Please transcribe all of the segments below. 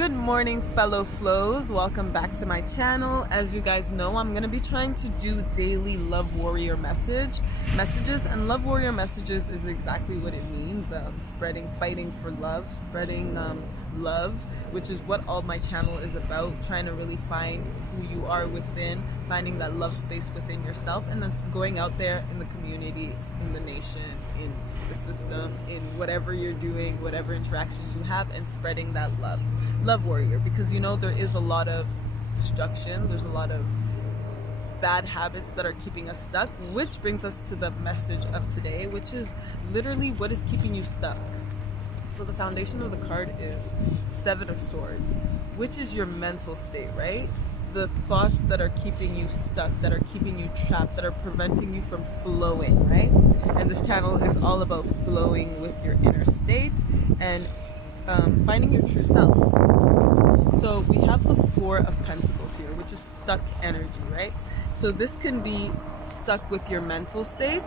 Good morning, fellow flows. Welcome back to my channel. As you guys know, I'm going to be trying to do daily love warrior messages, and love warrior messages is exactly what it means. Fighting for love, spreading love, which is what all my channel is about. Trying to really find who you are within, finding that love space within yourself, and then going out there in the community, in the nation, in the system, in whatever you're doing, whatever interactions you have, and spreading that love warrior. Because there is a lot of destruction, there's a lot of bad habits that are keeping us stuck, which brings us to the message of today, which is literally what is keeping you stuck. So the foundation of the card is Seven of Swords, which is your mental state, right? The thoughts that are keeping you stuck, that are keeping you trapped, that are preventing you from flowing, right? And this channel is all about flowing with your inner state and finding your true self. So we have the Four of Pentacles here, which is stuck energy, right? So this can be stuck with your mental state,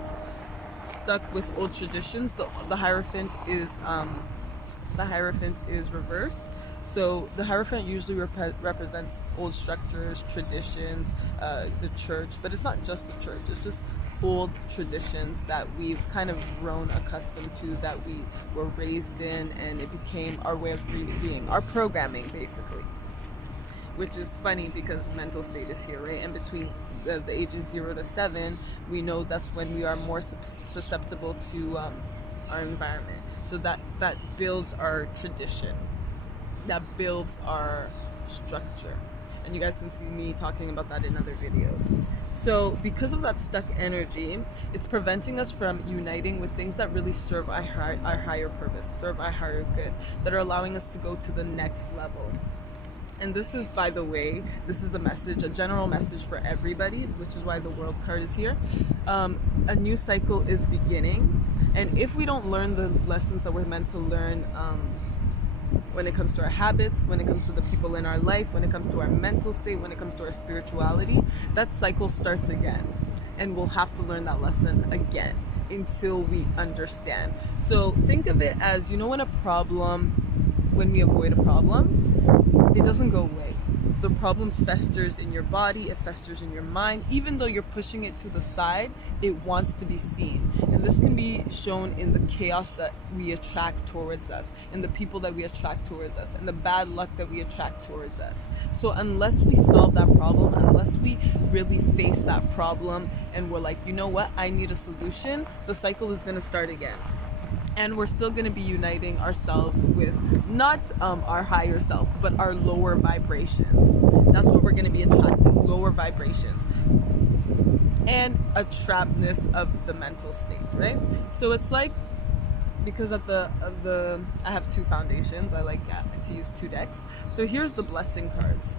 stuck with old traditions. The Hierophant is reversed. So the Hierophant usually represents old structures, traditions, the church, but it's not just the church, it's just old traditions that we've kind of grown accustomed to, that we were raised in, and it became our way of being, our programming basically. Which is funny because mental state is here, right? And between the ages 0 to 7, we know that's when we are more susceptible to our environment. So that builds our tradition, that builds our structure. And you guys can see me talking about that in other videos. So because of that stuck energy, it's preventing us from uniting with things that really serve our higher purpose, serve our higher good, that are allowing us to go to the next level. And this is, by the way, this is the message, a general message for everybody, which is why the World card is here. A new cycle is beginning. And if we don't learn the lessons that we're meant to learn, when it comes to our habits, when it comes to the people in our life, when it comes to our mental state, when it comes to our spirituality, that cycle starts again. And we'll have to learn that lesson again until we understand. So think of it as, when we avoid a problem, it doesn't go away. The problem festers in your body, it festers in your mind. Even though you're pushing it to the side, it wants to be seen. And this can be shown in the chaos that we attract towards us, in the people that we attract towards us, and the bad luck that we attract towards us. So unless we solve that problem, unless we really face that problem and we're like, you know what, I need a solution, the cycle is going to start again. And we're still going to be uniting ourselves with not our higher self, but our lower vibrations. That's what we're going to be attracting, lower vibrations. And a trappedness of the mental state, right? So it's like, because I have two foundations, I like to use two decks. So here's the blessing cards.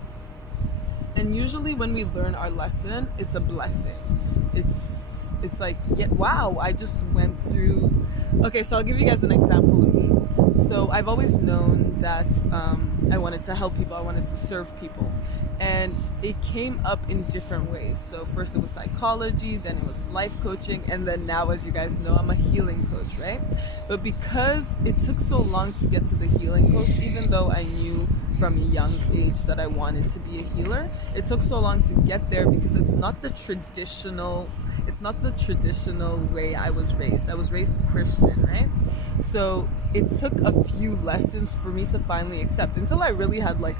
And usually when we learn our lesson, it's a blessing. It's like, yeah, wow, I just went through. Okay, so I'll give you guys an example of me. So I've always known that I wanted to help people, I wanted to serve people. And it came up in different ways. So first it was psychology, then it was life coaching, and then now, as you guys know, I'm a healing coach, right? But because it took so long to get to the healing coach, even though I knew from a young age that I wanted to be a healer, it took so long to get there because it's not the traditional way I was raised. I was raised Christian, right? So it took a few lessons for me to finally accept, until I really had I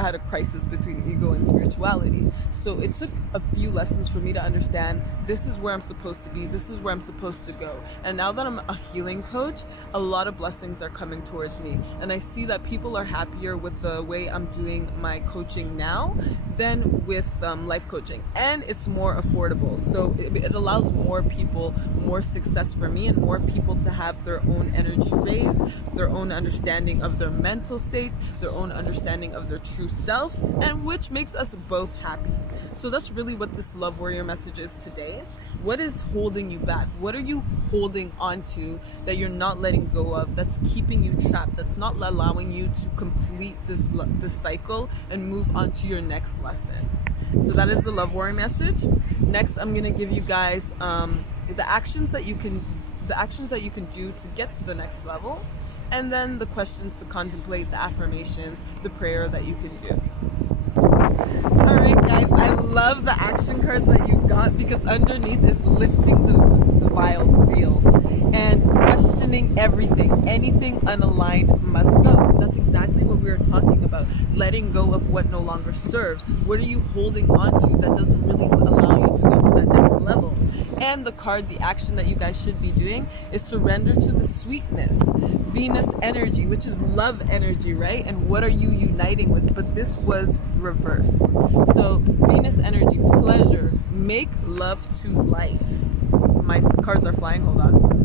had a crisis between ego and spirituality. So it took a few lessons for me to understand, this is where I'm supposed to be, this is where I'm supposed to go. And now that I'm a healing coach, a lot of blessings are coming towards me. And I see that people are happier with the way I'm doing my coaching now than with life coaching. And it's more affordable. So it allows more people, more success for me, and more people to have their own energy raised, their own understanding of their mental state, their own understanding of their true self, and which makes us both happy. So that's really what this love warrior message is today. What is holding you back? What are you holding on to that you're not letting go of, that's keeping you trapped, that's not allowing you to complete this cycle and move on to your next lesson? So that is the love warrior message. Next, I'm going to give you guys the actions that you can do to get to the next level, and then the questions to contemplate, the affirmations, the prayer that you can do. All right, guys, I love the action cards that you got because underneath is lifting the vial, the veil, and questioning everything. Anything unaligned must go. That's exactly what we were talking about. Letting go of what no longer serves. What are you holding on to that doesn't really allow you to go to that next level? And the card, the action that you guys should be doing is surrender to the sweetness. Venus energy, which is love energy, right? And what are you uniting with? But this was reversed. So Venus energy, pleasure, make love to life. My cards are flying, hold on.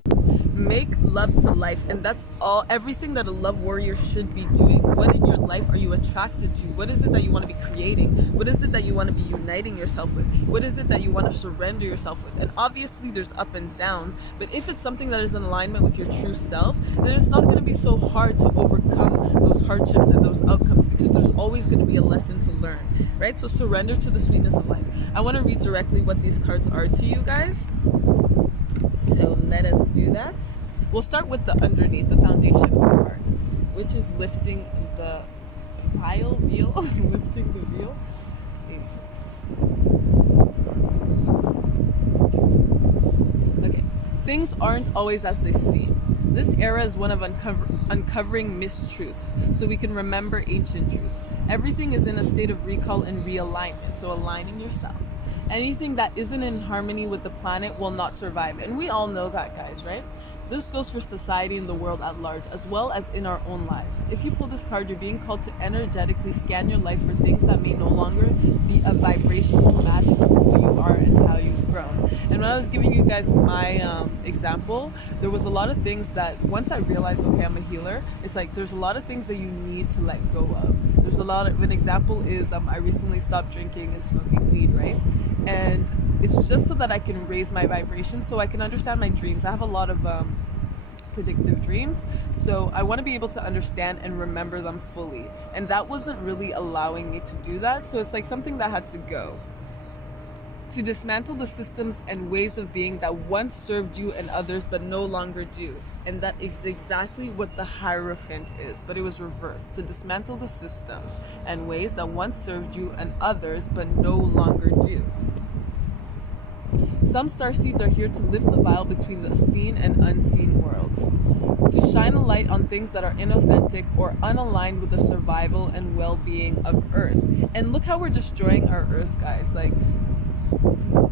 Make love to life, and that's all, everything that a love warrior should be doing. What in your life are you attracted to? What is it that you want to be creating? What is it that you want to be uniting yourself with? What is it that you want to surrender yourself with? And obviously there's up and down, but if it's something that is in alignment with your true self, then it's not going to be so hard to overcome those hardships and those outcomes, because there's always going to be a lesson to learn, right? So surrender to the sweetness of life. I want to read directly what these cards are to you guys. So let us do that. We'll start with the underneath, the foundation part, which is lifting the veil, lifting the veil. Okay, things aren't always as they seem. This era is one of uncovering mistruths, so we can remember ancient truths. Everything is in a state of recall and realignment, so aligning yourself. Anything that isn't in harmony with the planet will not survive. And we all know that, guys, right? This goes for society and the world at large, as well as in our own lives. If you pull this card, you're being called to energetically scan your life for things that may no longer be a vibrational match for who you are and how you've grown. And when I was giving you guys my example, there was a lot of things that once I realized, okay, I'm a healer, it's like there's a lot of things that you need to let go of. There's a lot of, an example is I recently stopped drinking and smoking weed, right? And it's just so that I can raise my vibration, so I can understand my dreams. I have a lot of predictive dreams, so I want to be able to understand and remember them fully, and that wasn't really allowing me to do that. So it's like something that had to go. To dismantle the systems and ways of being that once served you and others but no longer do. And that is exactly what the Hierophant is, but it was reversed. To dismantle the systems and ways that once served you and others but no longer do. Some starseeds are here to lift the veil between the seen and unseen worlds, to shine a light on things that are inauthentic or unaligned with the survival and well-being of Earth. And look how we're destroying our Earth, guys. Like,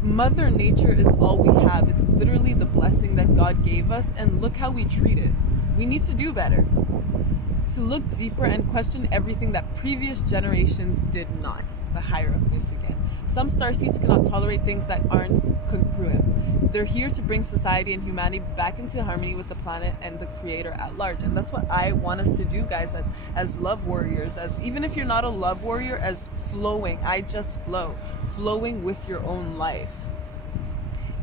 Mother Nature is all we have. It's literally the blessing that God gave us, and look how we treat it. We need to do better. To look deeper and question everything that previous generations did not. The Hierophant again. Some starseeds cannot tolerate things that aren't congruent. They're here to bring society and humanity back into harmony with the planet and the Creator at large. And that's what I want us to do, guys, as love warriors. As even if you're not a love warrior, as flowing, I just flow, flowing with your own life.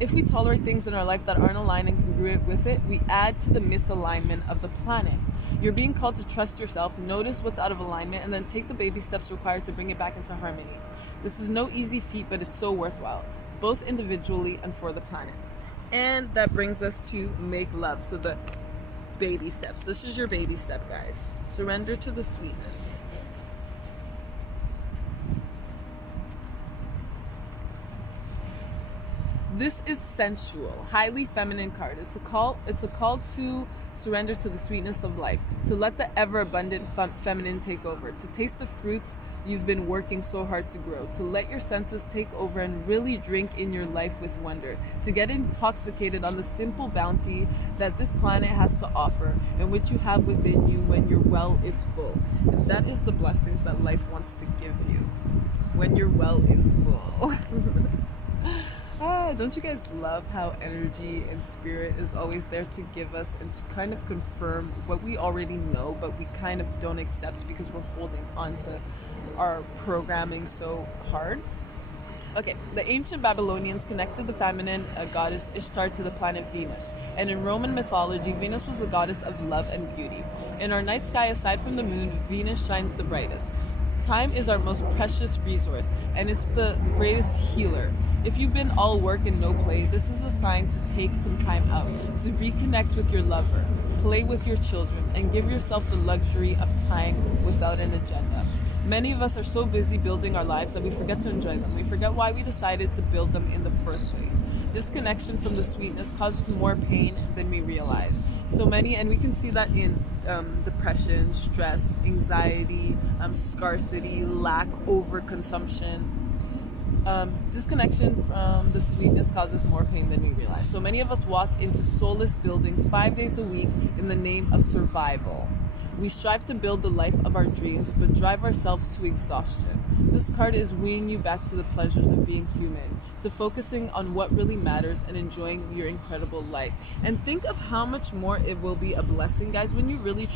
If we tolerate things in our life that aren't aligned and congruent with it, we add to the misalignment of the planet. You're being called to trust yourself, notice what's out of alignment, and then take the baby steps required to bring it back into harmony. This is no easy feat, but it's so worthwhile, both individually and for the planet. And that brings us to make love. So the baby steps. This is your baby step, guys. Surrender to the sweetness. This is sensual, highly feminine card. It's a call to surrender to the sweetness of life, to let the ever-abundant feminine take over, to taste the fruits you've been working so hard to grow, to let your senses take over and really drink in your life with wonder, to get intoxicated on the simple bounty that this planet has to offer and which you have within you when your well is full. And that is the blessings that life wants to give you when your well is full. Don't you guys love how energy and spirit is always there to give us and to kind of confirm what we already know, but we kind of don't accept because we're holding on to our programming so hard? Okay, the ancient Babylonians connected the feminine goddess Ishtar to the planet Venus. And in Roman mythology, Venus was the goddess of love and beauty. In our night sky, aside from the moon, Venus shines the brightest. Time is our most precious resource, and it's the greatest healer. If you've been all work and no play, this is a sign to take some time out, to reconnect with your lover, play with your children, and give yourself the luxury of time without an agenda. Many of us are so busy building our lives that we forget to enjoy them. We forget why we decided to build them in the first place. Disconnection from the sweetness causes more pain than we realize. So many, and we can see that in depression, stress, anxiety, scarcity, lack, overconsumption. Disconnection from the sweetness causes more pain than we realize. So many of us walk into soulless buildings 5 days a week in the name of survival. We strive to build the life of our dreams, but drive ourselves to exhaustion. This card is weaning you back to the pleasures of being human, to focusing on what really matters and enjoying your incredible life. And think of how much more it will be a blessing, guys, when you really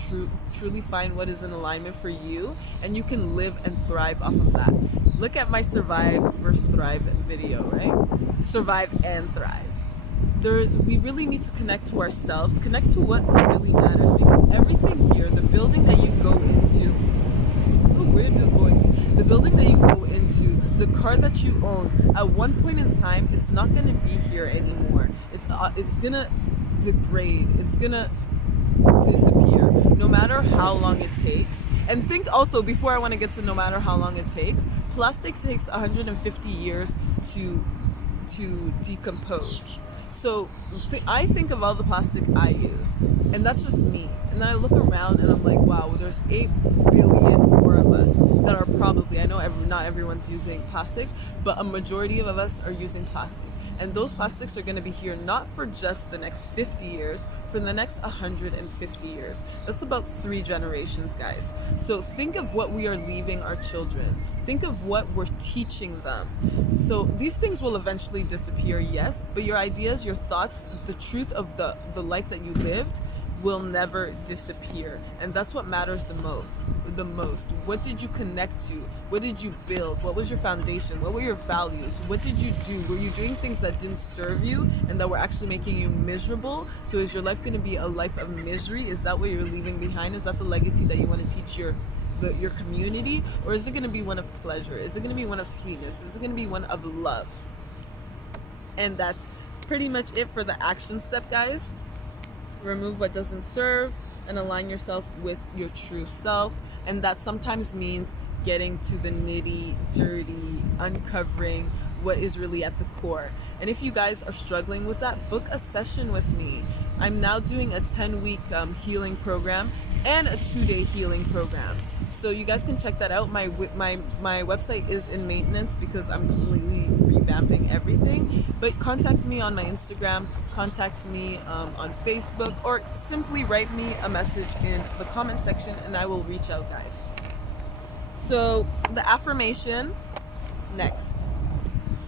truly find what is in alignment for you, and you can live and thrive off of that. Look at my survive versus thrive video, right? Survive and thrive. We really need to connect to ourselves, connect to what really matters, because everything here, the building that you go into, the wind is blowing me, the building that you go into, the car that you own, at one point in time, it's not going to be here anymore. It's gonna degrade, it's gonna disappear, no matter how long it takes. And think also, before I want to get to no matter how long it takes, plastic takes 150 years to decompose. So I think of all the plastic I use, and that's just me. And then I look around and I'm like, wow, there's 8 billion more of us that are probably, I know not everyone's using plastic, but a majority of us are using plastic. And those plastics are going to be here not for just the next 50 years, for the next 150 years. That's about 3 generations, guys. So think of what we are leaving our children. Think of what we're teaching them. So these things will eventually disappear, yes, but your ideas, your thoughts, the truth of the life that you lived will never disappear. And that's what matters the most. What did you connect to? What did you build? What was your foundation? What were your values? What did you do? Were you doing things that didn't serve you and that were actually making you miserable? So is your life going to be a life of misery? Is that what you're leaving behind? Is that the legacy that you want to teach your community? Or is it going to be one of pleasure? Is it going to be one of sweetness? Is it going to be one of love? And that's pretty much it for the action step, guys. Remove what doesn't serve and align yourself with your true self. And that sometimes means getting to the nitty dirty, uncovering what is really at the core. And if you guys are struggling with that, book a session with me. I'm now doing a 10-week healing program and a 2-day healing program. So you guys can check that out. My website is in maintenance because I'm completely revamping everything. But contact me on my Instagram, contact me on Facebook, or simply write me a message in the comment section and I will reach out, guys. So the affirmation next.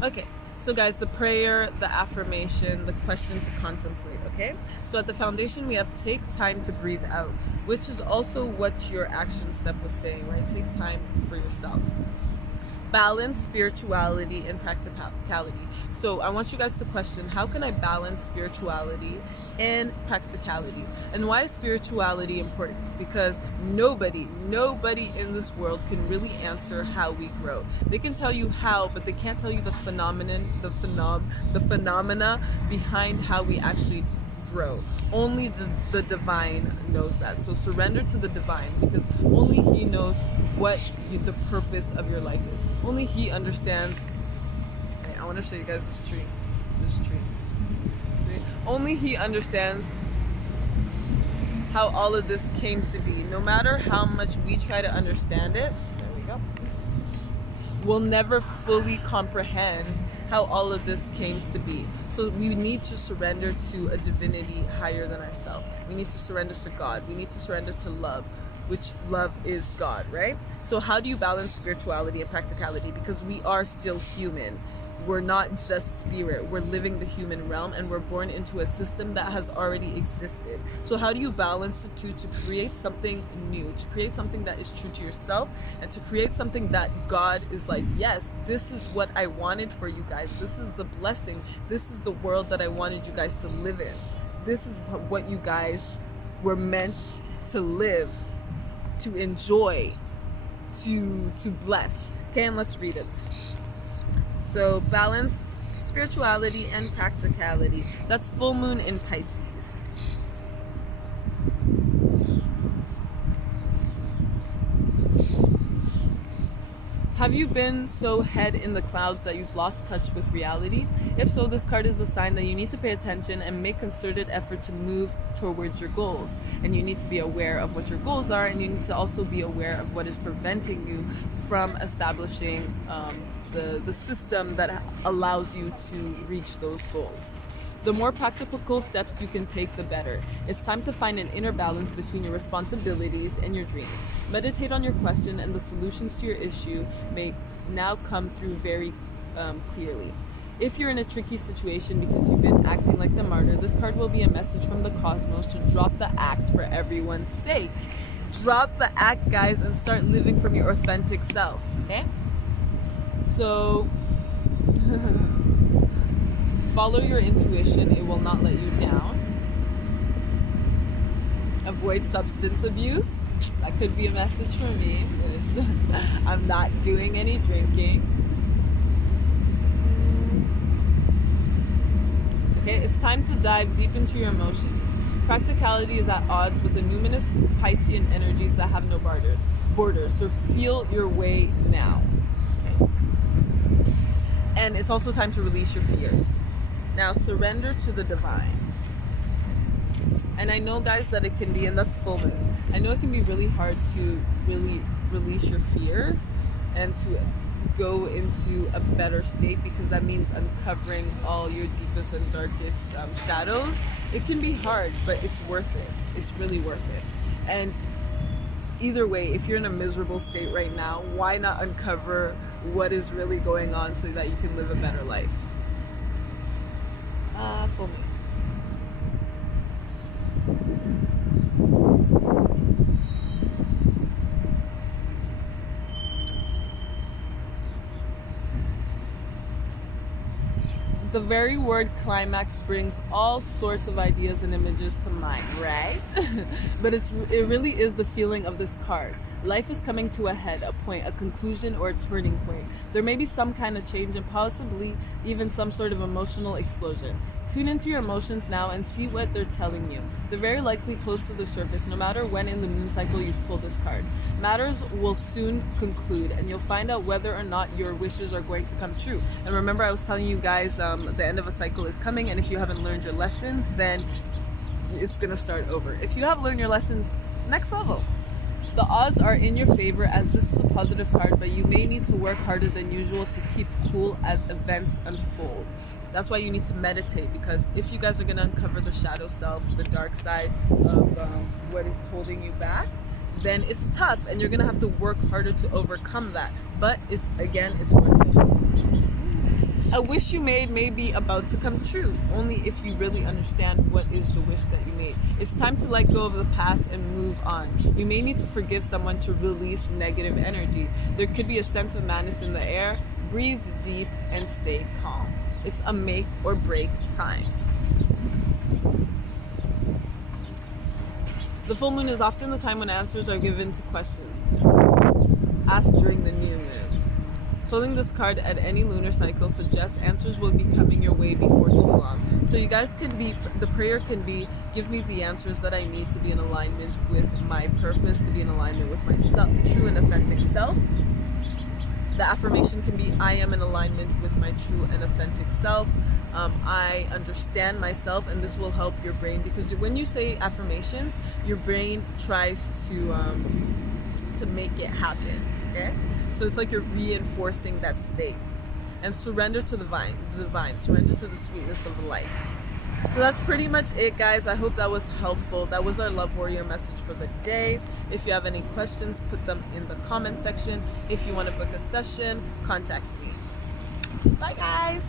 Okay. So guys, the prayer, the affirmation, the question to contemplate, okay? So at the foundation, we have take time to breathe out, which is also what your action step was saying, right? Take time for yourself. Balance spirituality and practicality. So I want you guys to question, how can I balance spirituality and practicality? And why is spirituality important? Because nobody in this world can really answer how we grow. They can tell you how, but they can't tell you the phenomena behind how we actually grow. Only the divine knows that. So surrender to the divine, because only he knows what the purpose of your life is. Only he understands. I want to show you guys this tree. See? Only he understands how all of this came to be. No matter how much we try to understand it, there we go, we'll never fully comprehend how all of this came to be. So we need to surrender to a divinity higher than ourselves. We need to surrender to God. We need to surrender to love, which love is God, right? So how do you balance spirituality and practicality? Because we are still human. We're not just spirit. We're living the human realm, and we're born into a system that has already existed. So how do you balance the two to create something new, to create something that is true to yourself, and to create something that God is like, yes, this is what I wanted for you guys. This is the blessing. This is the world that I wanted you guys to live in. This is what you guys were meant to live, to enjoy. to bless. Okay, and let's read it. So balance spirituality and practicality. That's full moon in Pisces. Have you been so head in the clouds that you've lost touch with reality? If so, this card is a sign that you need to pay attention and make concerted effort to move towards your goals. And you need to be aware of what your goals are, and you need to also be aware of what is preventing you from establishing the system that allows you to reach those goals. The more practical steps you can take, the better. It's time to find an inner balance between your responsibilities and your dreams. Meditate on your question, and the solutions to your issue may now come through very clearly. If you're in a tricky situation because you've been acting like the martyr, this card will be a message from the cosmos to drop the act for everyone's sake. Drop the act, guys, and start living from your authentic self. Okay? So follow your intuition, it will not let you down. Avoid substance abuse. That could be a message for me. I'm not doing any drinking. Okay, it's time to dive deep into your emotions. Practicality is at odds with the numinous Piscean energies that have no borders. So feel your way now. Okay. And it's also time to release your fears. Now surrender to the divine. And I know, guys, that it can be, and that's full moon, I know it can be really hard to really release your fears and to go into a better state, because that means uncovering all your deepest and darkest shadows. It can be hard, but it's worth it. It's really worth it. And either way, if you're in a miserable state right now, why not uncover what is really going on so that you can live a better life? For me. The very word climax brings all sorts of ideas and images to mind, right? But it really is the feeling of this card. Life is coming to a head, a point, a conclusion, or a turning point. There may be some kind of change and possibly even some sort of emotional explosion. Tune into your emotions now and see what they're telling you. They're very likely close to the surface, no matter when in the moon cycle you've pulled this card. Matters will soon conclude, and you'll find out whether or not your wishes are going to come true. And remember, I was telling you guys the end of a cycle is coming, and if you haven't learned your lessons, then it's going to start over. If you have learned your lessons, next level. The odds are in your favor, as this is a positive card, but you may need to work harder than usual to keep cool as events unfold. That's why you need to meditate, because if you guys are going to uncover the shadow self, the dark side of what is holding you back, then it's tough and you're going to have to work harder to overcome that. But it's worth it. A wish you made may be about to come true, only if you really understand what is the wish that you made. It's time to let go of the past and move on. You may need to forgive someone to release negative energy. There could be a sense of madness in the air. Breathe deep and stay calm. It's a make or break time. The full moon is often the time when answers are given to questions asked during the new moon. Pulling this card at any lunar cycle suggests answers will be coming your way before too long. So you guys the prayer can be, give me the answers that I need to be in alignment with my purpose, to be in alignment with myself, true and authentic self. The affirmation can be, I am in alignment with my true and authentic self. I understand myself, and this will help your brain, because when you say affirmations, your brain tries to make it happen, okay? So it's like you're reinforcing that state. And surrender to the divine, surrender to the sweetness of life. So that's pretty much it, guys. I hope that was helpful. That was our Love Warrior message for the day. If you have any questions, put them in the comment section. If you want to book a session, contact me. Bye, guys.